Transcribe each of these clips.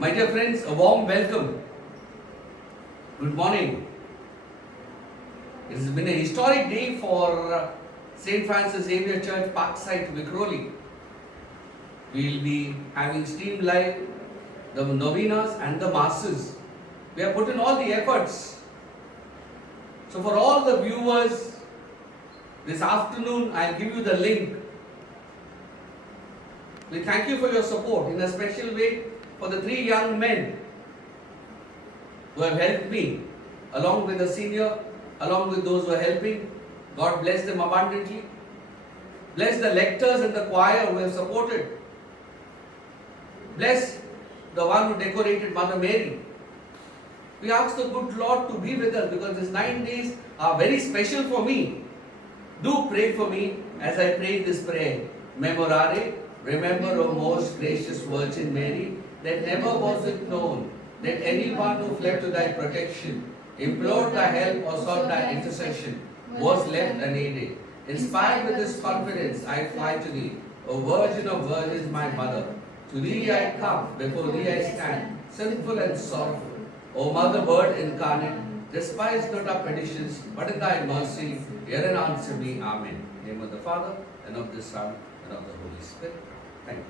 My dear friends, a warm welcome. Good morning. It has been a historic day for St. Francis Xavier Church, Parkside, Vikhroli. We will be having streamed live the novenas and the masses. We have put in all the efforts. So, for all the viewers, this afternoon I'll give you the link. We thank you for your support in a special way for the three young men who have helped me, along with the senior, along with those who are helping. God bless them abundantly. Bless the lectors and the choir who have supported. Bless the one who decorated Mother Mary. We ask the good Lord to be with us because these 9 days are very special for me. Do pray for me as I pray this prayer. Memorare, remember, O most gracious Virgin Mary, that never was it known that anyone who fled to thy protection, implored thy help or sought thy intercession, was left unaided. Inspired with this confidence, I fly to thee, O Virgin of Virgins, my mother. To thee I come, before thee I stand, sinful and sorrowful. O Mother Bird incarnate, despise not our petitions, but in thy mercy, hear and answer me. Amen. In the name of the Father, and of the Son, and of the Holy Spirit. Thank you.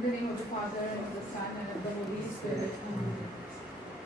In the name of the Father, and of the Son, and of the Holy Spirit.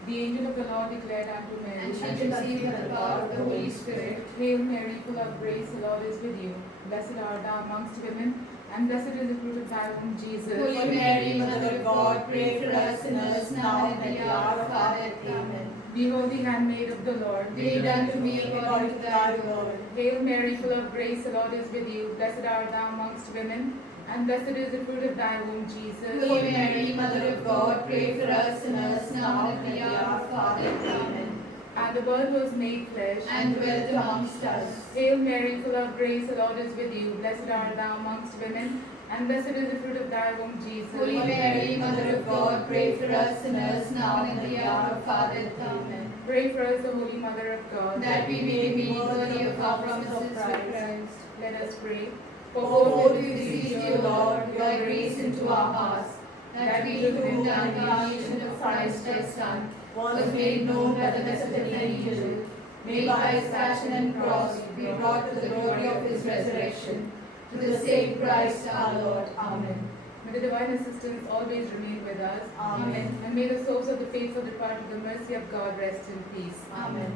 The angel of the Lord declared unto Mary, And she conceived of the power of the Holy Spirit. Hail Mary, full of grace, the Lord is with you. Blessed art thou amongst women, and blessed is the fruit of thy womb, Jesus. Holy Mary, Mother of God, pray for us sinners now and at the hour of our death. Amen. Behold the handmaid of the Lord. Be it unto me according to thy word. Hail Mary, full of grace, the Lord is with you. Blessed art thou amongst women, and blessed is the fruit of thy womb, Jesus. Holy Mary, Mother of God, pray for us sinners now and at the hour of our death. Amen. And the Word was made flesh, And dwelt amongst us. Hail Mary, full of grace, the Lord is with you. Blessed art thou amongst women, and blessed is the fruit of thy womb, Jesus. Holy Mary, Mother of God, pray for us sinners now and at the hour of our death. Amen. Pray for us, the Holy Mother of God, That we may be worthy of our promises with Christ. Christ. Let us pray. For we beseech you, Lord, your grace into our hearts, that we, through the incarnation of Christ thy Son, was made known by the message of an angel, may by his passion and cross be brought to the glory of his resurrection. To the same Christ our Lord. Amen. May the divine assistance always remain with us. Amen. And may the souls of the faithful depart with the mercy of God rest in peace. Amen.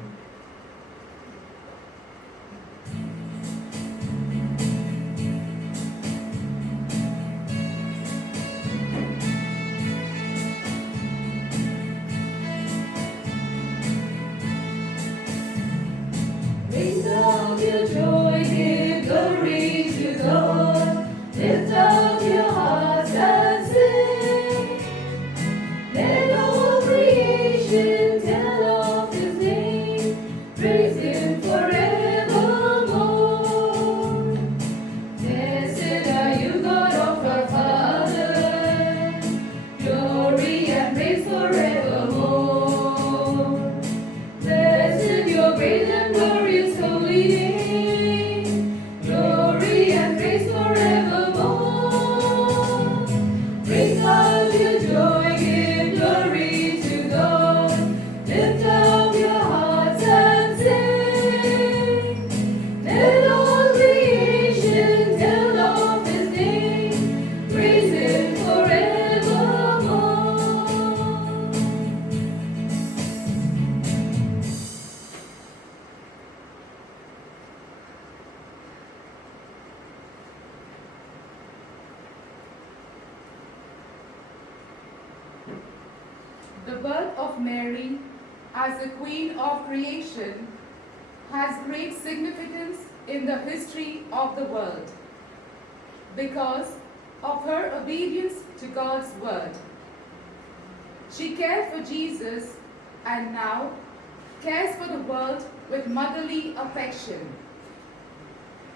Raise up your joy, give glory to God. Lift up your hearts and sing. Let all creation tell of His name. Praise Him forevermore. Blessed are you, God of our Father. Glory and praise forevermore. Blessed your great and glorious holy name. Glory and praise forevermore. Bring out your joy, give glory to God. Lift up your hearts and sing. Let all creation tell of His name. Praise Him forevermore. The birth of Mary as the Queen of Creation has great significance in the history of the world because of her obedience to God's word. She cared for Jesus and now cares for the world with motherly affection.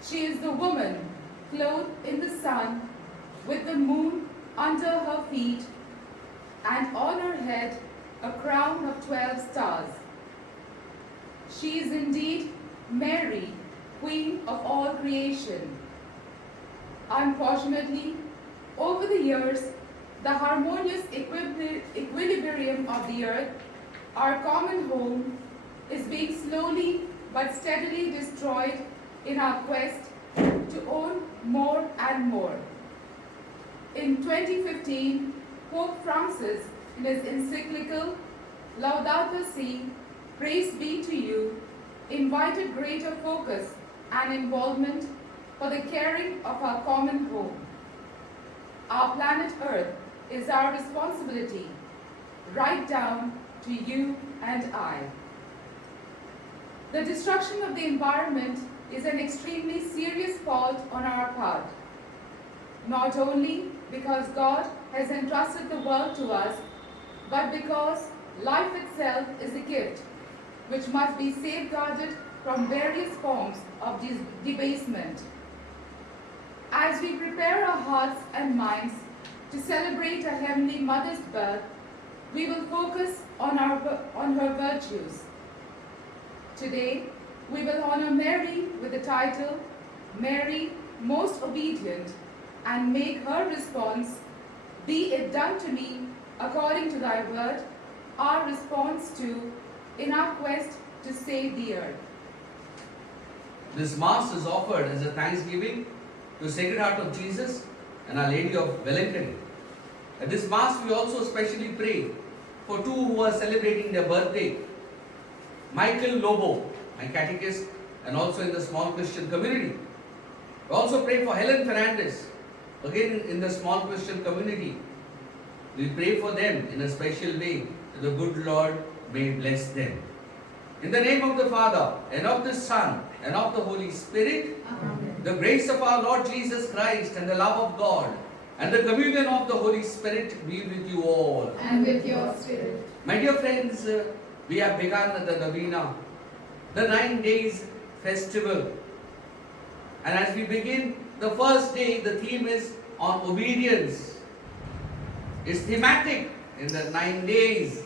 She is the woman clothed in the sun with the moon under her feet and on her head a crown of 12 stars. She is indeed Mary, Queen of all creation. Unfortunately, over the years, the harmonious equilibrium of the earth, our common home, is being slowly but steadily destroyed in our quest to own more and more. In 2015, Pope Francis, in his encyclical Laudato Si, Praise be to you, invited greater focus and involvement for the caring of our common home. Our planet Earth is our responsibility, right down to you and I. The destruction of the environment is an extremely serious fault on our part, not only because God has entrusted the world to us, but because life itself is a gift which must be safeguarded from various forms of debasement. As we prepare our hearts and minds to celebrate our Heavenly Mother's birth, we will focus on her virtues. Today, we will honor Mary with the title, Mary, Most Obedient, and make her response, Be it done to me according to thy word, our response to, in our quest to save the earth. This Mass is offered as a thanksgiving to Sacred Heart of Jesus and Our Lady of Wellenkadi. At this Mass, we also specially pray for two who are celebrating their birthday. Michael Lobo, my catechist, and also in the small Christian community. We also pray for Helen Fernandez, again in the small Christian community. We pray for them in a special way, that the good Lord may bless them. In the name of the Father, and of the Son, and of the Holy Spirit, Amen. the grace of our Lord Jesus Christ, and the love of God, and the communion of the Holy Spirit be with you all. And with your spirit. My dear friends, we have begun the Novena, the 9 days festival. And as we begin the first day, the theme is on obedience. It's thematic in the 9 days.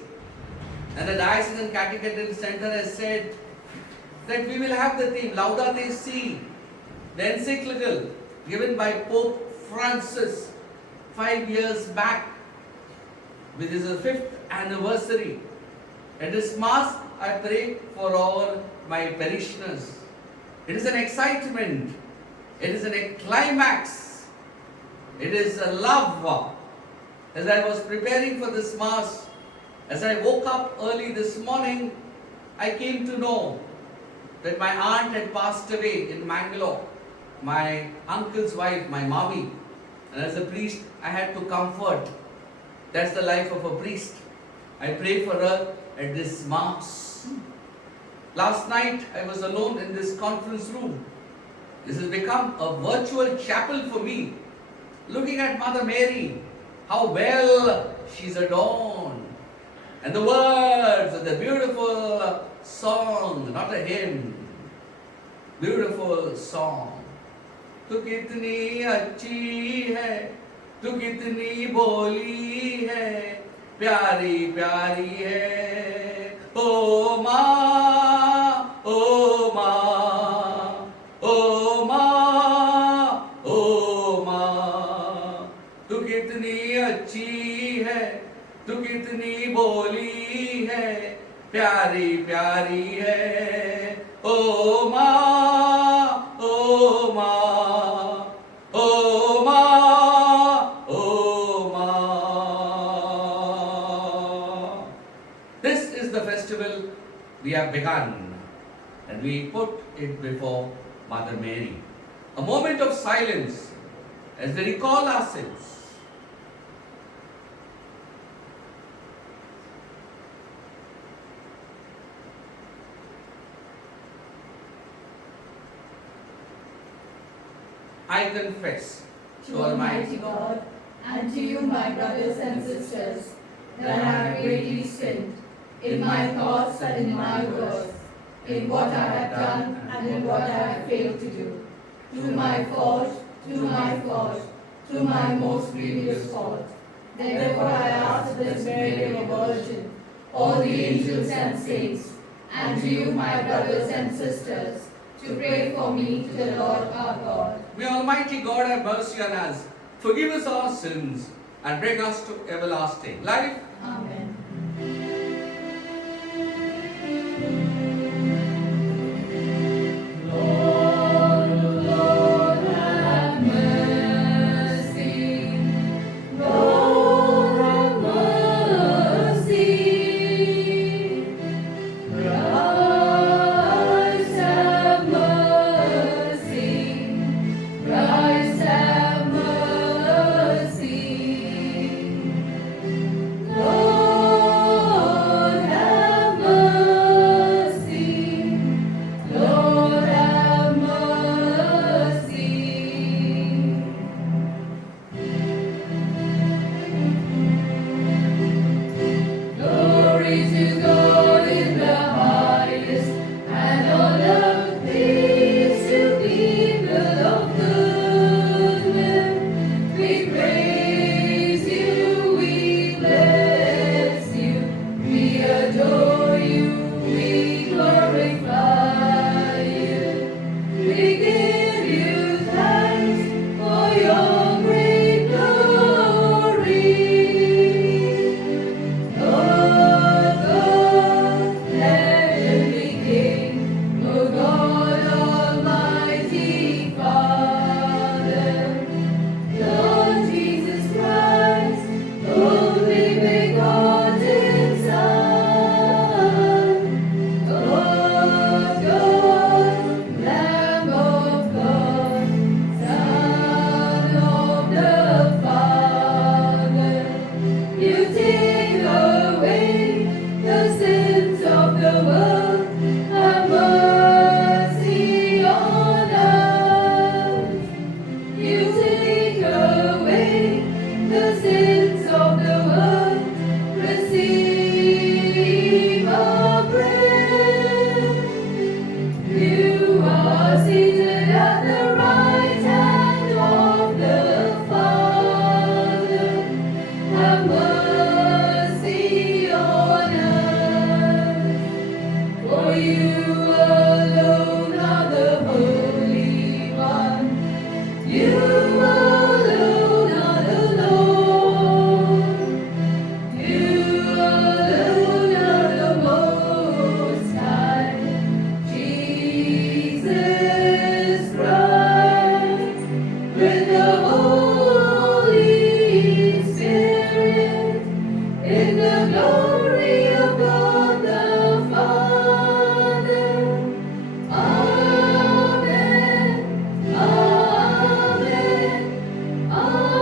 And the Diocesan Catechetical Center has said that we will have the theme Laudate Si, the encyclical given by Pope Francis 5 years back, which is the 5th anniversary. At this Mass, I pray for all my parishioners. It is an excitement. It is a climax. It is a love. As I was preparing for this Mass, as I woke up early this morning, I came to know that my aunt had passed away in Mangalore. My uncle's wife, my mommy. And as a priest, I had to comfort. That's the life of a priest. I pray for her at this Mass. Last night, I was alone in this conference room. This has become a virtual chapel for me. Looking at Mother Mary, how well she's adorned. And the words of the beautiful song, not a hymn, beautiful song. तू कितनी अच्छी है, तू कितनी भोली है, प्यारी प्यारी है, ओ माँ, ओ माँ, ओ माँ, ओ माँ, तू कितनी अच्छी है, तू कितनी भोली है, प्यारी प्यारी है, ओ माँ, ओ माँ, ओ माँ, ओ माँ. This is the festival we have begun, and we put it before Mother Mary. A moment of silence as we recall our sins. I confess To Almighty God, and to you, my brothers and sisters, that I have greatly sinned in my thoughts and in my words, in what I have done and in what I have failed to do. Through my fault, through my most grievous fault. Therefore I ask this Mary, a Virgin, all the angels and saints, and to you, my brothers and sisters, to pray for me to the Lord our God. May Almighty God have mercy on us, forgive us our sins, and bring us to everlasting life. Amen. Lord, have mercy. Lord, have mercy. Christ, have mercy. Christ, have mercy. Lord, the sins of the world. Receive our prayer. You are seated at the right hand of the Father. Have mercy on us. For you alone are the Holy One. You alone are the Lord. You alone are the Most High. Jesus Christ, with the Holy Spirit, in the glory of God the Father. Amen. Amen. Amen.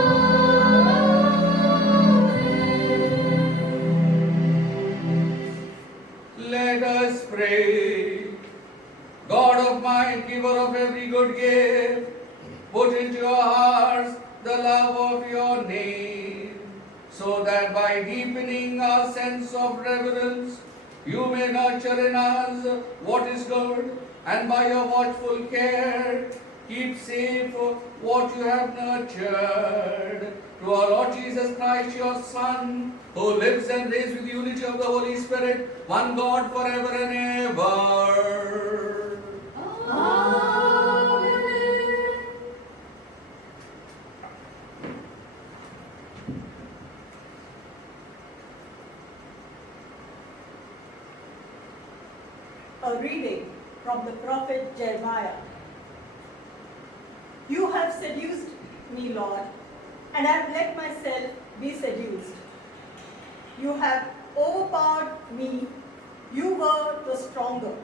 Let us pray. God of might, giver of every good gift, put into your hearts the love of your name, so that by deepening our sense of reverence, you may nurture in us what is good, and by your watchful care, keep safe what you have nurtured. To our Lord Jesus Christ, your Son, who lives and reigns with the unity of the Holy Spirit, one God forever and ever. Amen. A reading from the prophet Jeremiah. You have seduced me, Lord, and I have let myself be seduced. You have overpowered me. You were the stronger.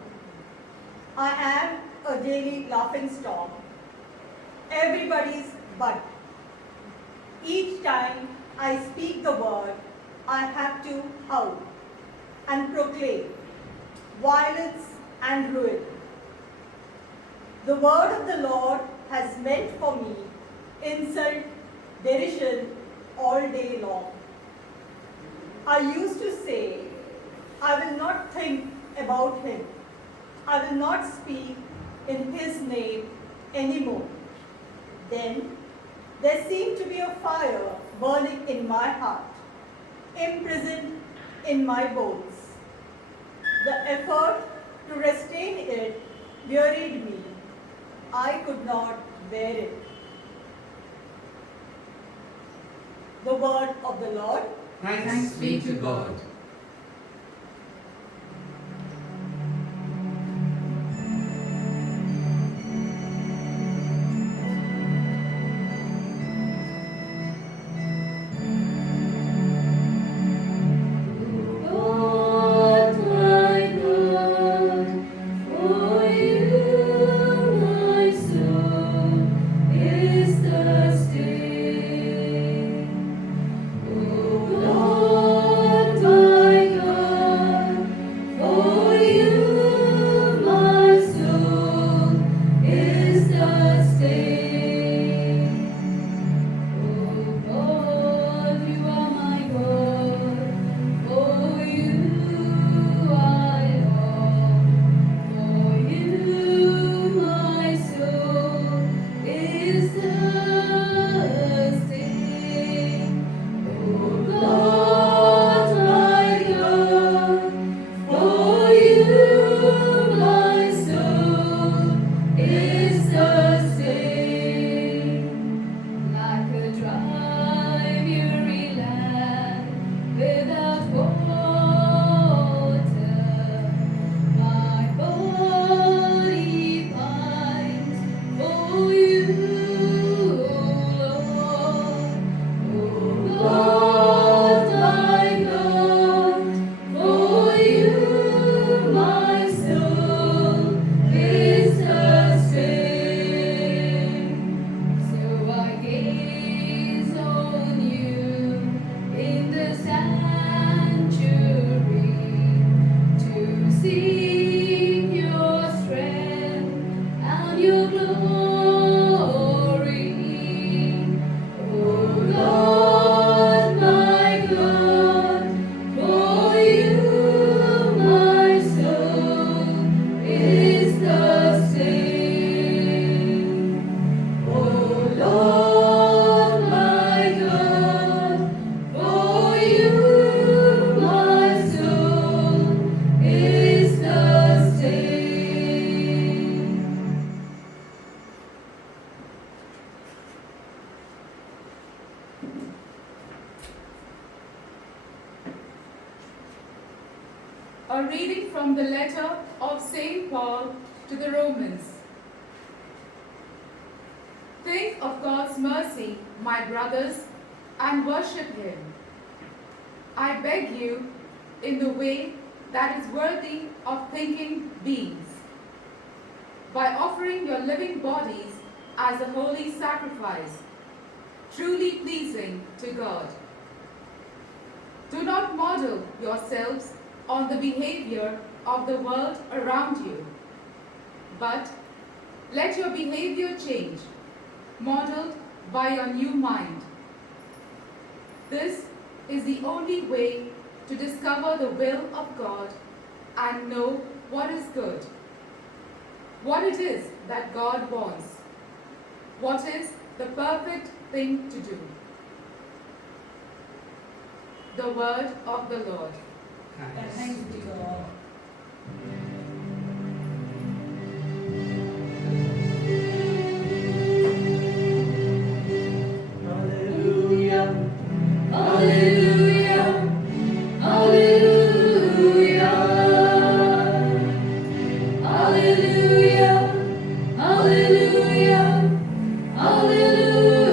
I am a daily laughing stock, everybody's butt. Each time I speak the word, I have to howl and proclaim violence and ruin. The word of the Lord has meant for me insult, derision all day long. I used to say, I will not think about him. I will not speak in his name anymore. Then there seemed to be a fire burning in my heart, imprisoned in my bones. The effort to restrain it wearied me. I could not bear it. The word of the Lord. Thanks be to God. Lord my God, for you my soul is thirsty. O Lord my A reading from the letter of St. Paul to the Romans. Think of God's mercy, my brothers, and worship Him. I beg you, in the way that is worthy of thinking beings, by offering your living bodies as a holy sacrifice, truly pleasing to God. Do not model yourselves on the behavior of the world around you, but let your behavior change, modeled by your new mind. This is the only way to discover the will of God and know what is good, what it is that God wants, what is the perfect thing to do. The word of the Lord. Thanks be to God. Hallelujah, hallelujah, hallelujah, hallelujah, hallelujah, hallelujah.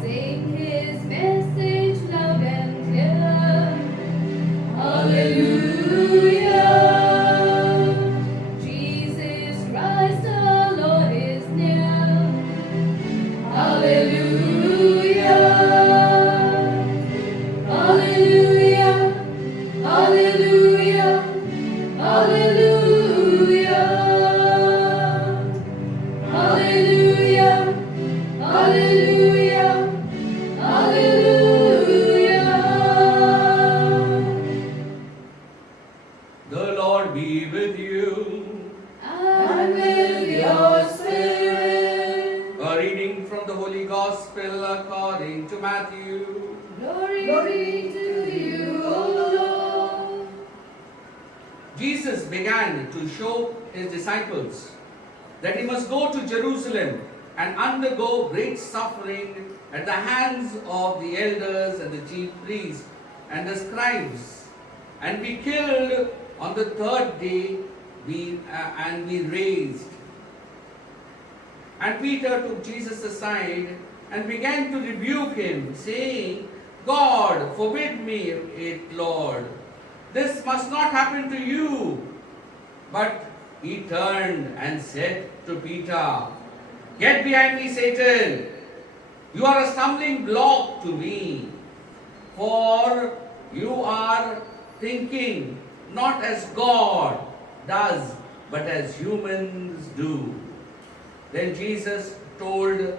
Sing His message loud and clear. Hallelujah. Jesus Christ the Lord is near. Hallelujah. Hallelujah. Hallelujah. Hallelujah. Hallelujah. Hallelujah. Hallelujah. The Lord be with you. And with your spirit. A reading from the Holy Gospel according to Matthew. Glory to you, O Lord. Jesus began to show his disciples that he must go to Jerusalem and undergo great suffering at the hands of the elders and the chief priests and the scribes, and be killed on the third day and be raised. And Peter took Jesus aside and began to rebuke him, saying, God, forbid me it, Lord. This must not happen to you. But he turned and said to Peter, Get behind me, Satan. You are a stumbling block to me, for you are thinking not as God does, but as humans do. Then Jesus told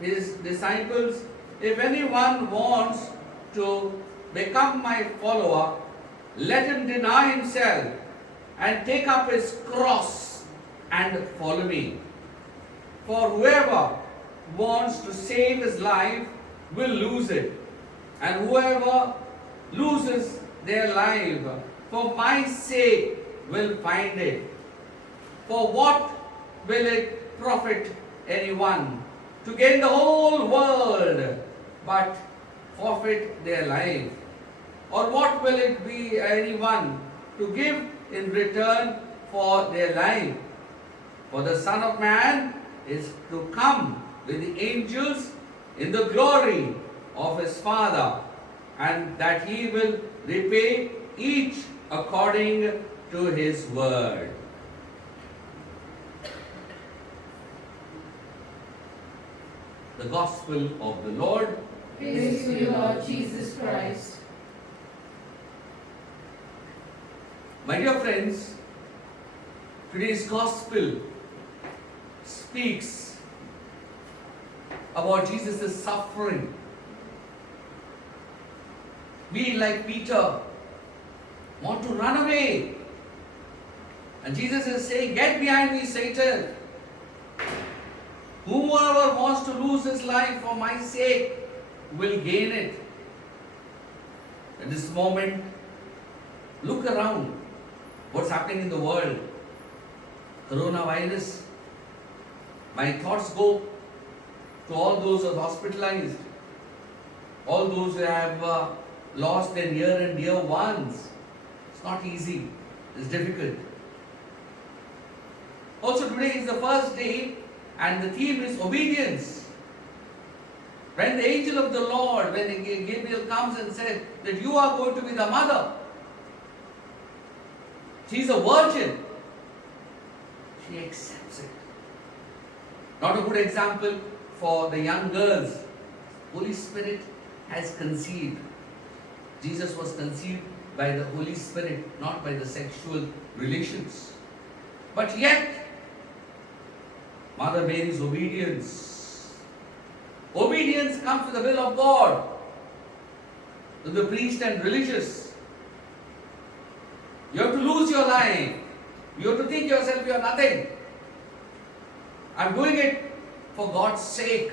his disciples, if anyone wants to become my follower, let him deny himself and take up his cross and follow me. For whoever wants to save his life will lose it, and whoever loses their life for my sake will find it. For what will it profit anyone to gain the whole world but forfeit their life? Or what will it be anyone to give in return for their life? For the Son of Man is to come with the angels in the glory of his Father, and that he will repay each according to his word. The Gospel of the Lord. Praise to you, Lord Jesus Christ. My dear friends, today's Gospel speaks about Jesus' suffering. We, like Peter, want to run away. And Jesus is saying, Get behind me, Satan. Whoever wants to lose his life for my sake will gain it. At this moment, look around. What's happening in the world? Coronavirus. My thoughts go to all those who are hospitalized, all those who have lost their near and dear ones. It's not easy, it's difficult. Also, today is the first day, and the theme is obedience. When the angel of the Lord, when Gabriel comes and says that you are going to be the mother, she is a virgin, she accepts it. Not a good example for the young girls. Holy Spirit has conceived. Jesus was conceived by the Holy Spirit, not by the sexual relations. But yet, Mother Mary's obedience. Obedience comes to the will of God, to the priest and religious. You have to lose your life. You have to think yourself you are nothing. I'm doing it for God's sake.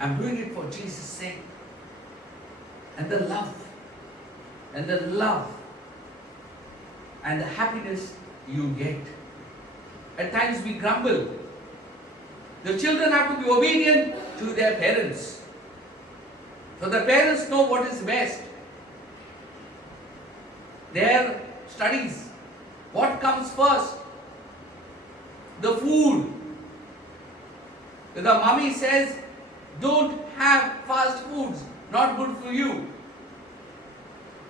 I'm doing it for Jesus' sake. And the love, and the love, and the happiness you get. At times we grumble. The children have to be obedient to their parents. So the parents know what is best. Their studies. What comes first? The food. If the mommy says, don't have fast foods, not good for you.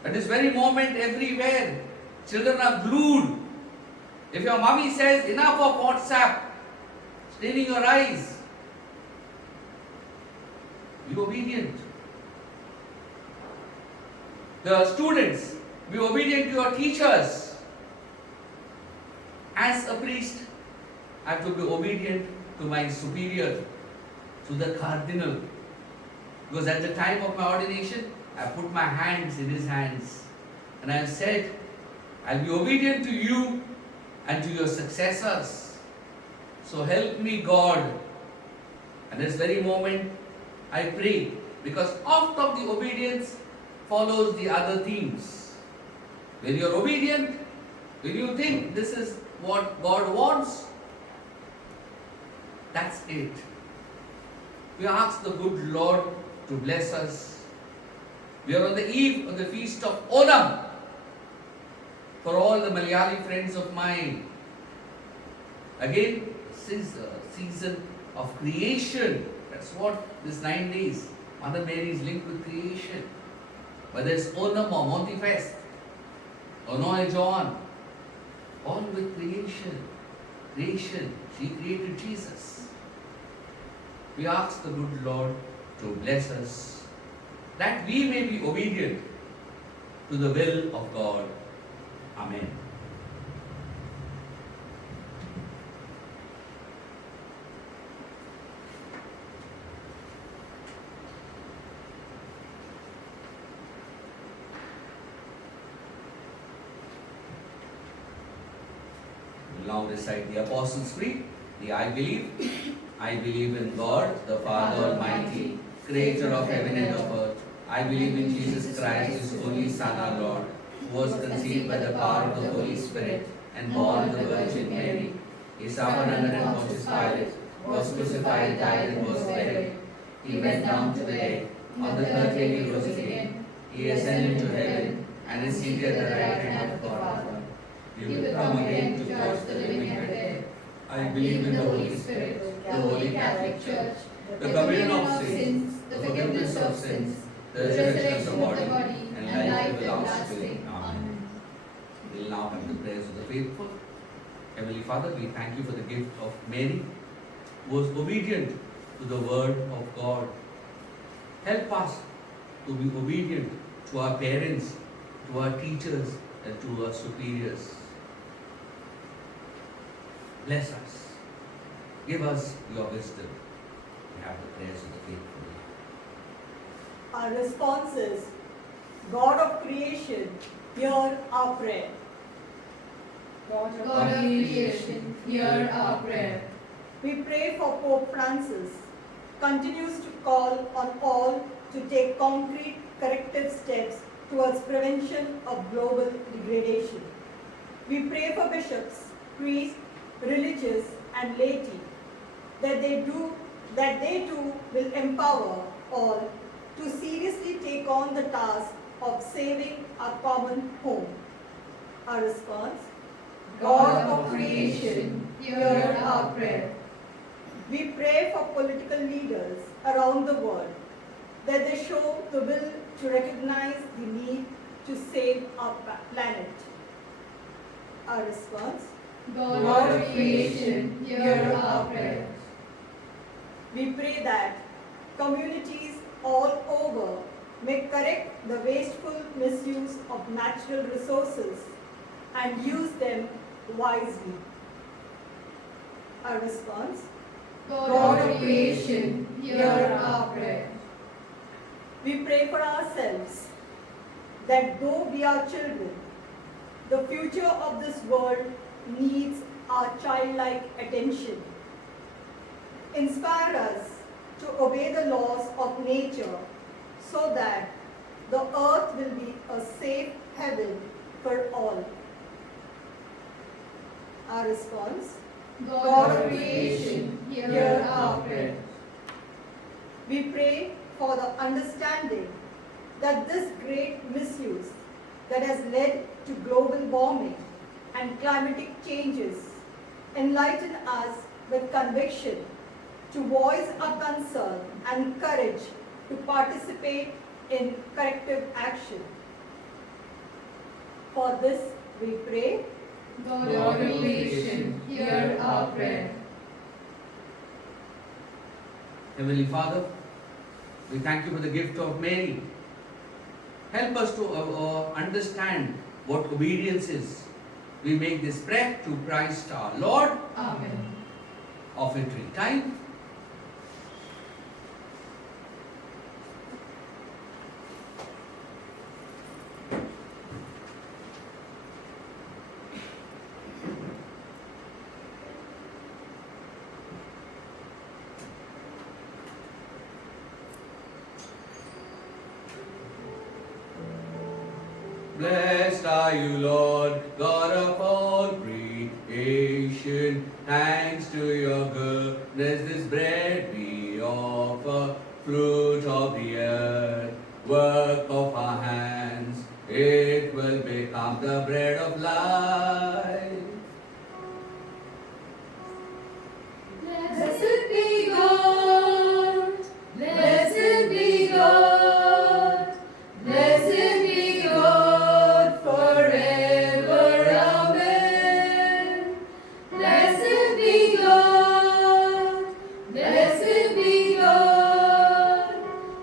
At this very moment, everywhere, children are glued. If your mommy says, enough of WhatsApp, straining your eyes, be obedient. The students, be obedient to your teachers. As a priest, I have to be obedient to my superior, to the cardinal. Because at the time of my ordination, I put my hands in his hands. And I have said, I'll be obedient to you and to your successors. So help me, God. And this very moment, I pray. Because out of the obedience follows the other themes. When you're obedient, when you think this is what God wants, that's it. We ask the good Lord to bless us. We are on the eve of the feast of Onam. For all the Malayali friends of mine, again, this is the season of creation. That's what this 9 days, Mother Mary is linked with creation. Whether it's Onam or Montifest or Noel John, all with creation. Creation. She created Jesus. We ask the good Lord to bless us, that we may be obedient to the will of God. Amen. We'll now recite the Apostles' Creed. The I believe in God, the Father Almighty, creator of heaven and of earth. I believe in Jesus Christ, His only Son, our Lord, who was conceived by the power of the Holy Spirit and born of the Virgin Mary. He suffered under Pontius Pilate, was crucified, died, and was buried. He went down to the dead. On the third day He rose again. He ascended to heaven and is seated at the right hand of God. He will come again to judge the living and the dead. I believe in the Holy Spirit, the Holy Catholic Church, the communion of saints, the forgiveness of sins, the resurrection of the body, and life everlasting. Amen. We will now have the prayers of the faithful. Heavenly Father, we thank you for the gift of Mary, who was obedient to the word of God. Help us to be obedient to our parents, to our teachers, and to our superiors. Bless us. Give us your wisdom. We have the prayers of the faithful. Our response is, God of creation, hear our prayer. God of God of creation, hear our prayer. We pray for Pope Francis, continues to call on all to take concrete corrective steps towards prevention of global degradation. We pray for bishops, priests, religious and laity, that they too will empower all to seriously take on the task of saving our common home. Our response, God of creation, hear our prayer. we pray for political leaders around the world that they show the will to recognize the need to save our planet. Our response, God of creation, hear our prayer. we pray that communities all over may correct the wasteful misuse of natural resources and use them wisely. Our response, God of creation, hear our prayer. we pray for ourselves that though we are children, the future of this world needs our childlike attention. Inspire us to obey the laws of nature so that the earth will be a safe haven for all. Our response, God of creation, hear our prayer. we pray for the understanding that this great misuse that has led to global warming and climatic changes enlighten us with conviction to voice our concern and courage to participate in corrective action. For this we pray. God of creation, hear our prayer. Heavenly Father, we thank you for the gift of Mary. Help us to understand what obedience is. We make this prayer to Christ our Lord. Amen. Offertory time. Blessed are you, Lord, God of all creation. Thanks to your goodness, this bread we offer, fruit of the earth, work of our hands. It will become the bread of life. Blessed be God, blessed be God, blessed be God forever. Amen. Blessed be God, blessed be God,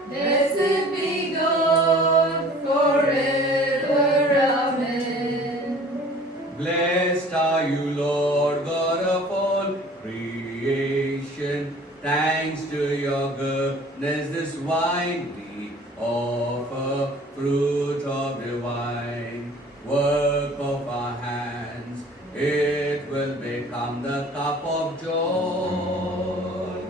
blessed be God forever. Amen. Blessed are you, Lord, God of all creation. Thanks to your goodness, this wine we offer, fruit of the vine, work of our hands. It will become the cup of joy.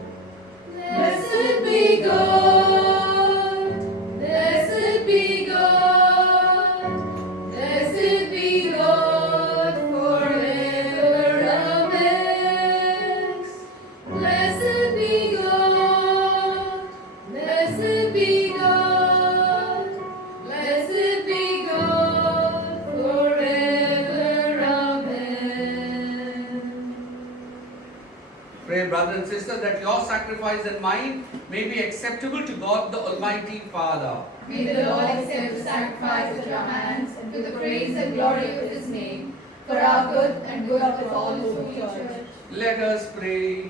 Blessed be God, blessed be God, blessed be God forever. Amen. Blessed be God, blessed be God, blessed be God forever. Amen. Pray, brother and sister, that your sacrifice and mine may be acceptable to God the Almighty Father. May the Lord accept the sacrifice at your hands to the praise and glory of His name, for our good and good of all His holy church. Let us pray.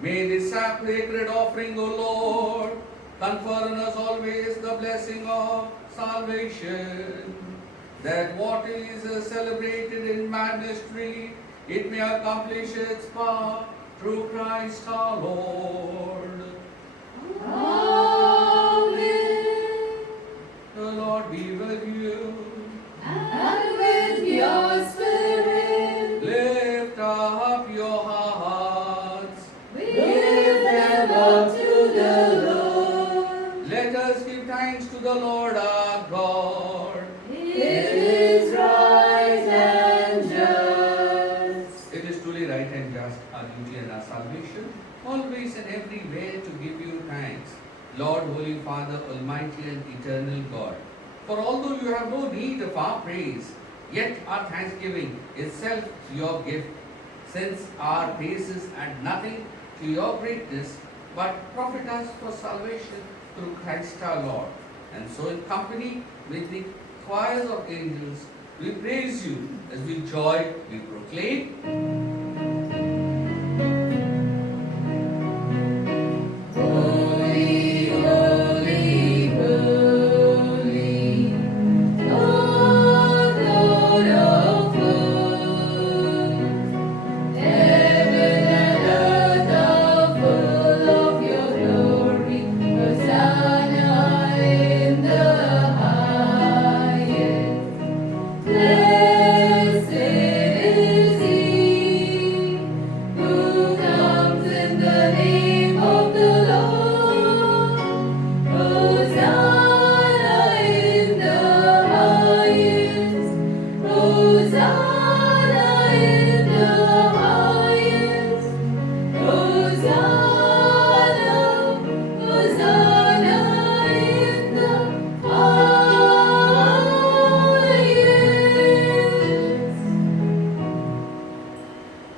May this sacred offering, O Lord, confer on us always the blessing of salvation, that what is celebrated in mystery, it may accomplish its part through Christ our Lord. Amen. The Lord be with you. And with your spirit, Lift up your hearts. we lift them up to the Lord. Let us give thanks to the Lord our God. It is right and just. It is truly right and just, our duty and our salvation, always and everywhere to give you thanks. Lord, Holy Father, Almighty and Eternal God, For although you have no need of our praise, yet our thanksgiving itself is your gift, since our praises add nothing to your greatness, but profit us for salvation through Christ our Lord. And so in company with the choirs of angels, we praise you as with joy we proclaim. Holy, holy, holy, Lord God of hosts. Heaven and earth are full of your glory. Hosanna in the highest. Blessed is he who comes in the name of the Lord. Hosanna in the highest. Hosanna in the highest. Hosanna, Hosanna in the highest.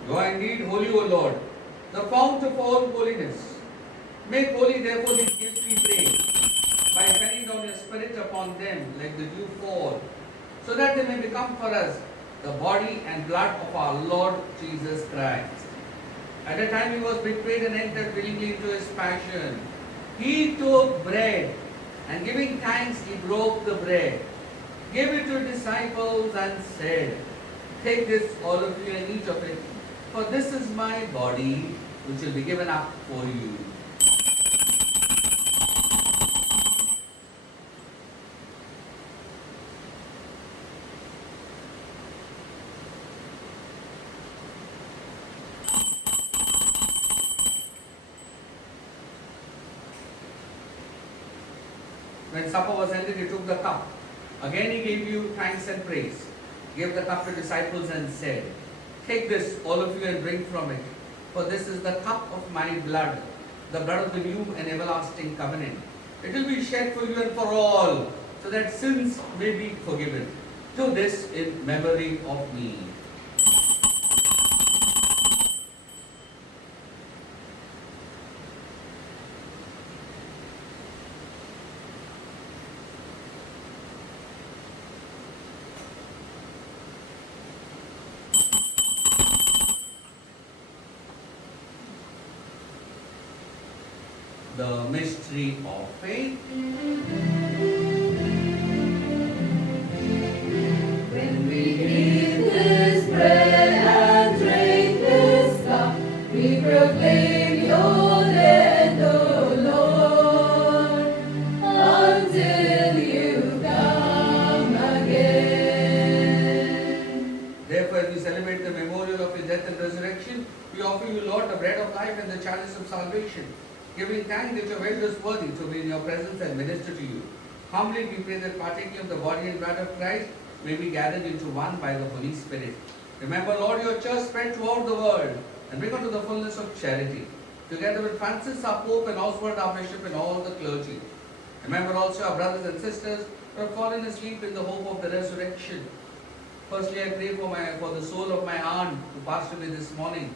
You are indeed holy, O Lord, the fount of all holiness. Make holy, therefore, these gifts, we pray, by sending down your Spirit upon them like the dew fall, so that they may become for us the body and blood of our Lord Jesus Christ. At the time he was betrayed and entered willingly into his passion, he took bread, and giving thanks, he broke the bread, gave it to his disciples, and said, "Take this, all of you, and eat of it, for this is my body, which will be given up for you." When supper was ended, he took the cup. Again he gave you thanks and praise. Gave the cup to disciples and said, "Take this, all of you, and drink from it. For this is the cup of my blood, the blood of the new and everlasting covenant. It will be shed for you and for all, so that sins may be forgiven. Do this in memory of me." The mystery of faith. When we eat this bread and drink this cup, we proclaim your death, O Lord, until you come again. Therefore, as we celebrate the memorial of his death and resurrection, we offer you, Lord, the bread of life and the chalice of salvation, giving thanks that your well is worthy to be in your presence and minister to you. Humbly we pray that partaking of the body and blood of Christ may be gathered into one by the Holy Spirit. Remember, Lord, your church spread throughout the world and bring unto the fullness of charity, together with Francis our Pope and Oswald our Bishop and all the clergy. Remember also our brothers and sisters who have fallen asleep in the hope of the resurrection. Firstly, I pray for the soul of my aunt who passed away this morning,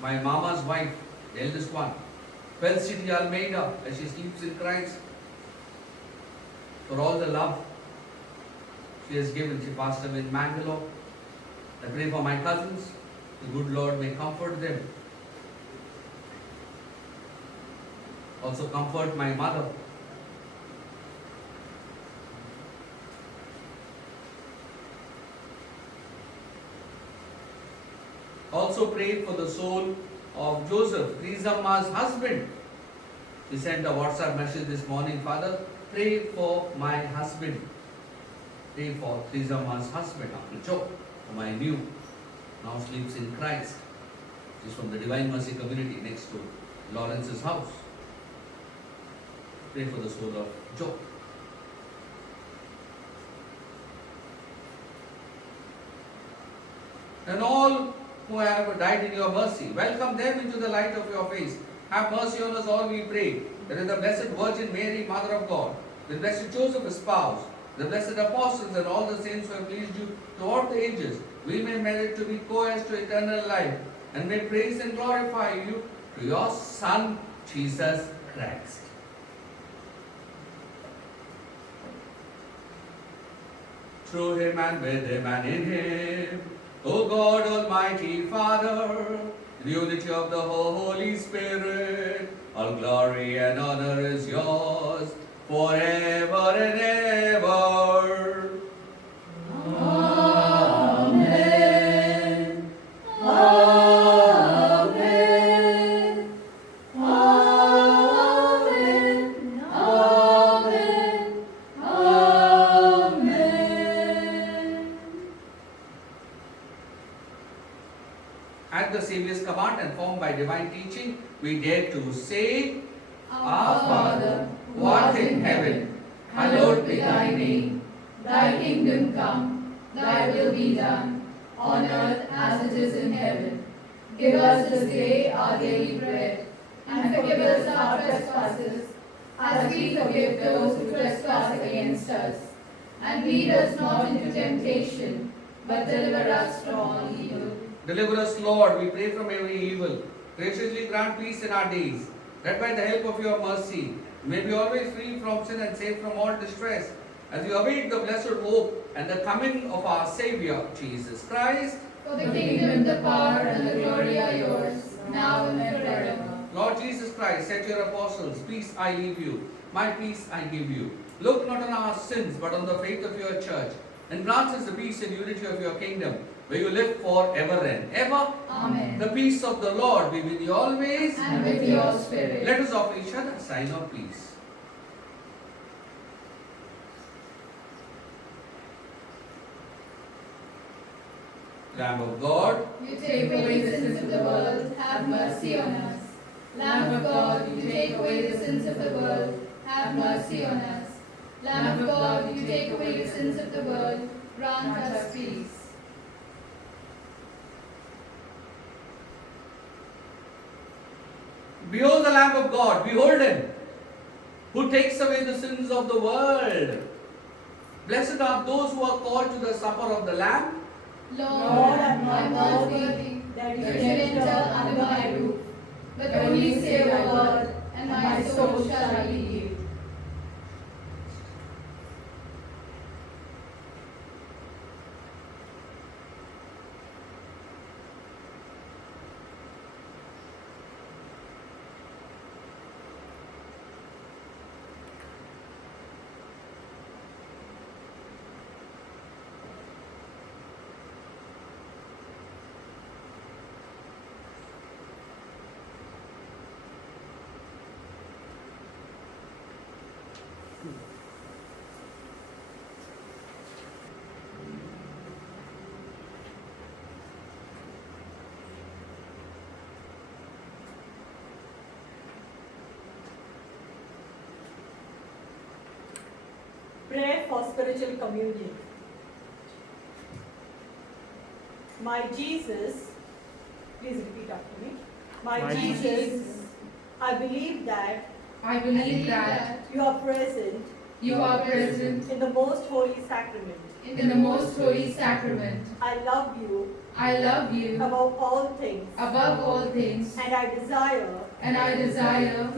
my mama's wife, the eldest one, Felicity Almeida, as she sleeps in Christ, for all the love she has given. She passed away in Mangalore. I pray for my cousins, the good Lord may comfort them. Also comfort my mother. Also pray for the soul of Joseph, Trizamma's husband. He sent a WhatsApp message this morning, "Father, pray for my husband." Pray for Trizamma's husband, Uncle Joe, whom I knew, now sleeps in Christ. He's from the Divine Mercy community next to Lawrence's house. Pray for the soul of Joe. And all who have died in your mercy, welcome them into the light of your face. Have mercy on us all, we pray, that with the Blessed Virgin Mary, Mother of God, with blessed Joseph, his spouse, the blessed apostles and all the saints who have pleased you throughout the ages, we may merit to be co-heirs to eternal life, and may praise and glorify you through your Son, Jesus Christ. Through him and with him and in him, O God, Almighty Father, in the unity of the Holy Spirit, all glory and honor is yours forever and ever. Amen. Amen. Amen. Amen. Amen. At the Saviour's command and formed by divine teaching, we dare to say, Our Father, who art in heaven, hallowed be thy name. Thy kingdom come, thy will be done, on earth as it is in heaven. Give us this day our daily bread, and forgive us our trespasses, as we forgive those who trespass against us. And lead us not into temptation, but deliver us from all evil. Deliver us, Lord, we pray, from every evil. Graciously grant peace in our days, that by the help of your mercy, we may be always free from sin and safe from all distress, as we await the blessed hope and the coming of our Savior, Jesus Christ. For the kingdom, the power, and the glory are yours, now and forever. Lord Jesus Christ said to your apostles, Peace I leave you, my peace I give you. Look not on our sins, but on the faith of your church, and grant us the peace and unity of your kingdom, where you live forever and ever. Amen. The peace of the Lord be with you always. And with your spirit. Let us offer each other a sign of peace. Lamb of God, You take away the sins of the world, have mercy on us. Lamb of God, you take away the sins of the world, have mercy on us. Lamb of God, you take away the sins of the world, grant us peace. behold the Lamb of God, behold him, who takes away the sins of the world. Blessed are those who are called to the supper of the Lamb. Lord, I am not worthy that you should enter under my roof, but only say a word, and my soul shall be healed. Prayer for spiritual communion. My Jesus, please repeat after me. My Jesus, I believe that I believe that you are present you are present in the most holy sacrament. in the most holy sacrament. I love you I love you above all things, above all things, and I desire and I desire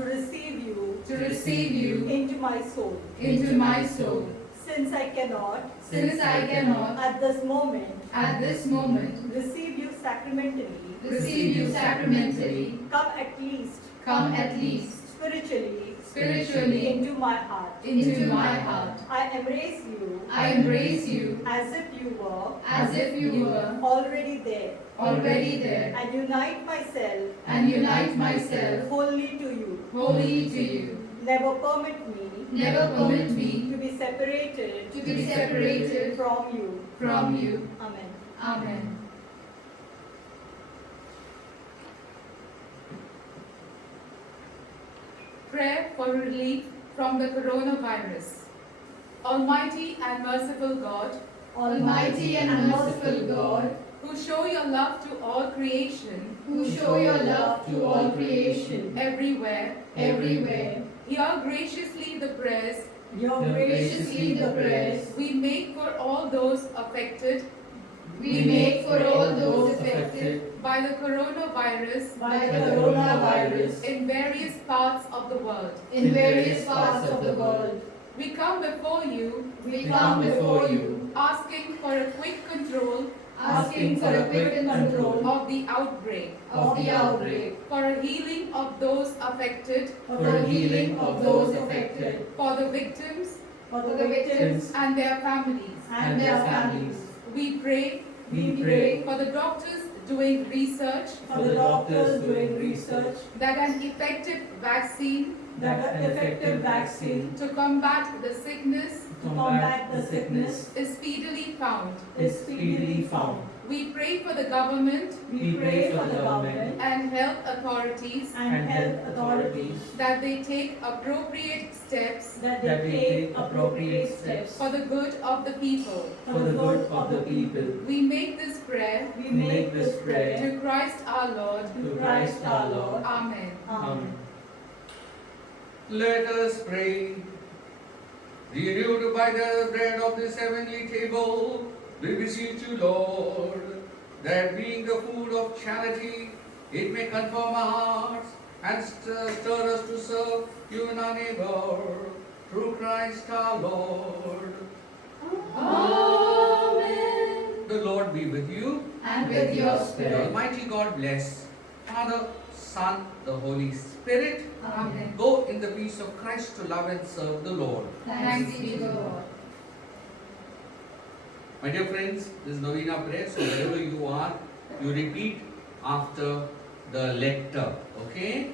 to receive you into my soul. my soul. Since I cannot Since I cannot at this moment at this moment receive you sacramentally, receive you sacramentally, come at least spiritually into my heart. my heart. I embrace you I embrace you as if you were as if you were already there, already there, and unite myself and unite myself wholly to you. wholly to you. Never permit me Never permit me to be separated to be separated from you. from you. Amen. Amen. Prayer for relief from the coronavirus. Almighty and merciful God, Almighty and merciful God, who show your love to all creation, who show your love to all creation, everywhere, everywhere, hear graciously the prayers Your graciously the prayers we make for all those affected we make for all those affected by the coronavirus by by the coronavirus in various parts of the world. in various parts of the world. We come before you We come before you, asking for a quick control asking for a quick control of the outbreak, of the outbreak, for a healing of those affected, for the healing of those affected, for the victims for for the victims and their families. and their families. We pray We pray for the doctors doing research For the doctors doing research that an effective vaccine that an effective vaccine to combat the sickness to combat the sickness is speedily found. is speedily found. We pray for the government We pray for the government and health authorities and health authorities that they take appropriate steps that they take appropriate steps for the good of the people. for the good of the people. We make this prayer We make this prayer to Christ our Lord. to Christ our Lord. Amen. Amen. Let us pray. Renewed by the bread of this heavenly table, we beseech you, Lord, that being the food of charity, it may confirm our hearts and stir us to serve you and our neighbor, through Christ our Lord. Amen. The Lord be with you. And with your The spirit. Almighty God bless Father, Son, the Holy Spirit. Amen. Go in the peace of Christ to love and serve the Lord. Thanks be to God. My dear friends, this is Novena prayer, so wherever you are, you repeat after the lector, okay?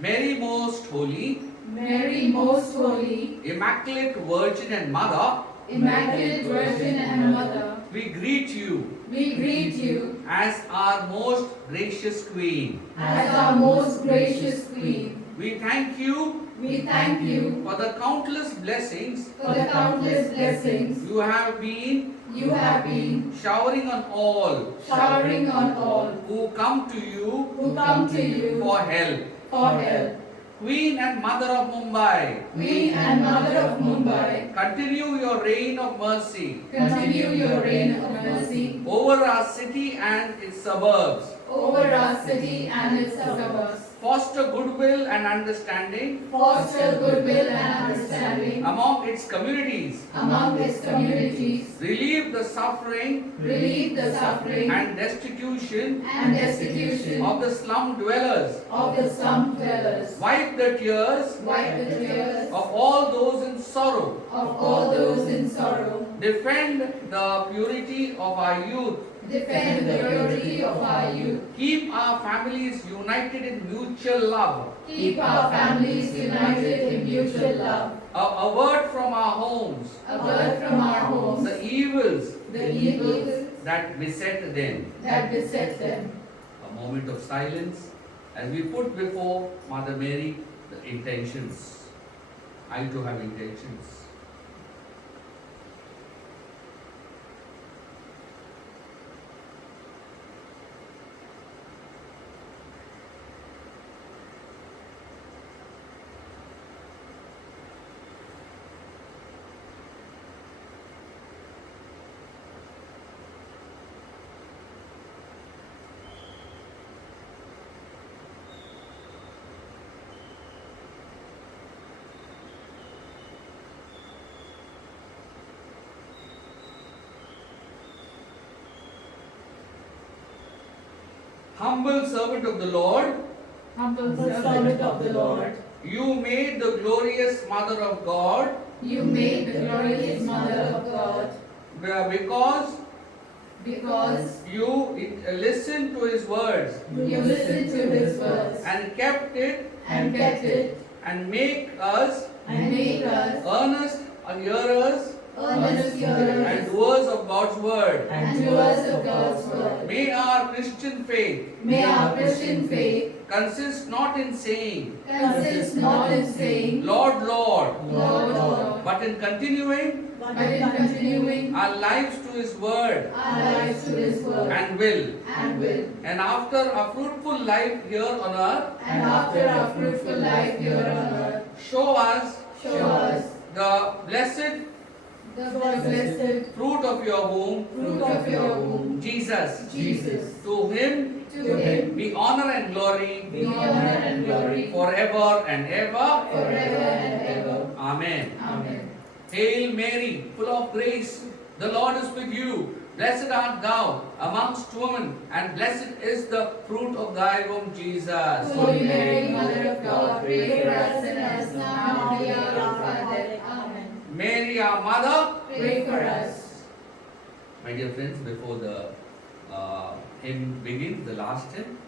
Mary most holy, Mary, most holy, Immaculate Virgin and Mother, Immaculate Virgin and Mother, we greet you we greet you as our most gracious Queen. as our most gracious Queen. We thank you We thank you for the countless blessings for the countless blessings you have been you have been showering on all showering on all who come to you who come to you for help. for help. Queen and Mother of Mumbai, Queen and Mother of Mumbai, continue your reign of mercy continue your reign of mercy over our city and its suburbs. over our city and its suburbs. Foster goodwill and understanding Foster goodwill and understanding among its communities. among its communities. Relieve the suffering Relieve the suffering and destitution and destitution of the slum dwellers. of the slum dwellers. Wipe the tears Wipe the tears of all those in sorrow. of all those in sorrow. Defend the purity of our youth. Defend the purity of our youth. Keep our families united in mutual love. Keep our families united in mutual love. Avert from our homes Avert from our homes the evils the evils that beset them. that beset them. A moment of silence as we put before Mother Mary the intentions. I too have intentions. Humble servant of the Lord, Humble The servant of the Lord, you made the glorious Mother of God You made the glorious Mother of God because because you listened to His words you listened to His words and kept it and kept it and make us and made us earnest hearers earnest and hearers doers of God's word. and doers of God's word. May our Christian faith May our Christian faith consist not in saying, consist not in saying, Lord, Lord, Lord, Lord, but in continuing but but in continuing our lives to His word our lives to His word and will. and will. And after a fruitful life here on earth, And after our fruitful life here on earth, the blessed fruit of your womb, fruit of your womb, Jesus. Jesus. To him To him be honor and glory be honor and glory forever and ever. forever and ever. Amen. Amen. Hail Mary, full of grace, the Lord is with you. Blessed art thou amongst women, and blessed is the fruit of thy womb, Jesus. Holy Mary, Mother of God, pray for us sinners now and at the hour of our death. Amen. Mary, our mother. Pray for us. My dear friends, before the hymn begins, the last hymn,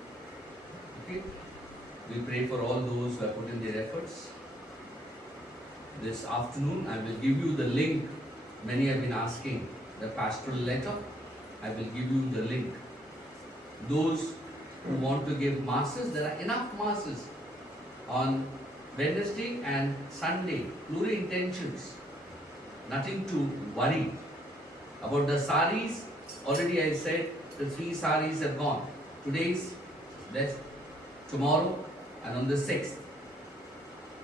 okay, we pray for all those who have put in their efforts. This afternoon, I will give you the link. Many have been asking the pastoral letter. I will give you the link. Those who want to give masses, there are enough masses on Wednesday and Sunday, plural intentions. Nothing to worry. About the saris, already I said the 3 saris have gone. Today's blessed, tomorrow, and on the 6th.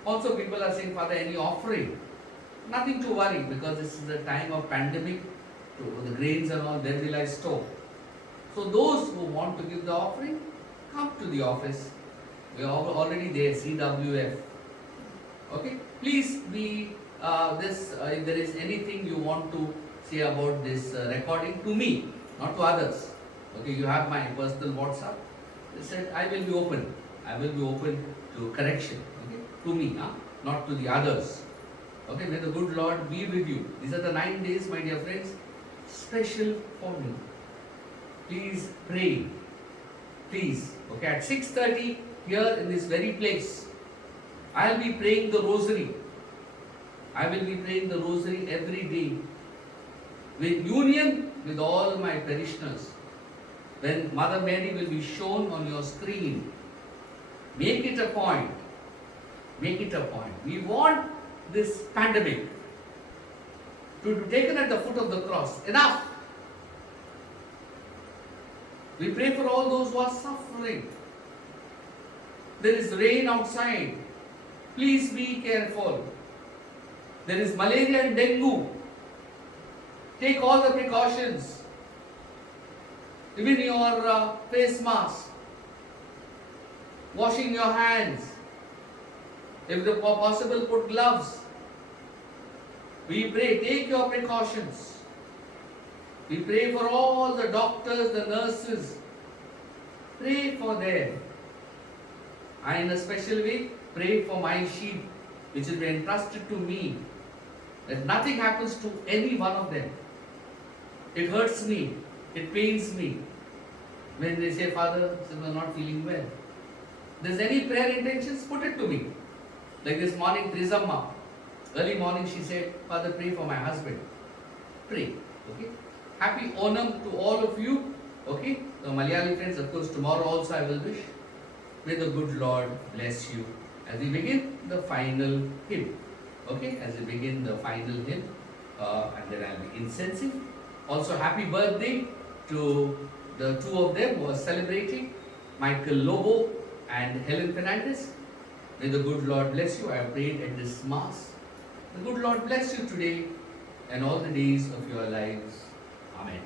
Also, people are saying, Father, any offering? Nothing to worry, because this is the time of pandemic. The grains and all, where will I store? So those who want to give the offering, come to the office. We are already there, CWF. Okay, please be if there is anything you want to say about this recording, to me, not to others. Okay, you have my personal WhatsApp. They said I will be open. I will be open to correction. Okay, to me, not to the others. Okay, may the good Lord be with you. These are the 9 days, my dear friends, special for me. Please pray. Please. Okay, at 6:30 here in this very place, I will be praying the rosary. I will be praying the rosary every day with union with all my parishioners. When Mother Mary will be shown on your screen, make it a point. Make it a point. We want this pandemic to be taken at the foot of the cross. Enough. We pray for all those who are suffering. There is rain outside. Please be careful. There is malaria and dengue. Take all the precautions. Even your face mask. Washing your hands. If possible, put gloves. We pray, take your precautions. We pray for all the doctors, the nurses. Pray for them. I, in a special way, pray for my sheep, which will be entrusted to me, that nothing happens to any one of them. It hurts me, it pains me when they say, Father, I'm not feeling well. If there's any prayer intentions, put it to me. Like this morning, Trizamma, early morning she said, Father, pray for my husband. Pray. Okay? Happy Onam to all of you. Okay? The Malayali friends, of course, tomorrow also I will wish. May the good Lord bless you as we begin the final hymn. Okay? As we begin the final hymn, and then I'll be incensing. Also, happy birthday to the 2 of them who are celebrating, Michael Lobo and Helen Fernandez. May the good Lord bless you. I have prayed at this Mass. The good Lord bless you today and all the days of your lives. Amen.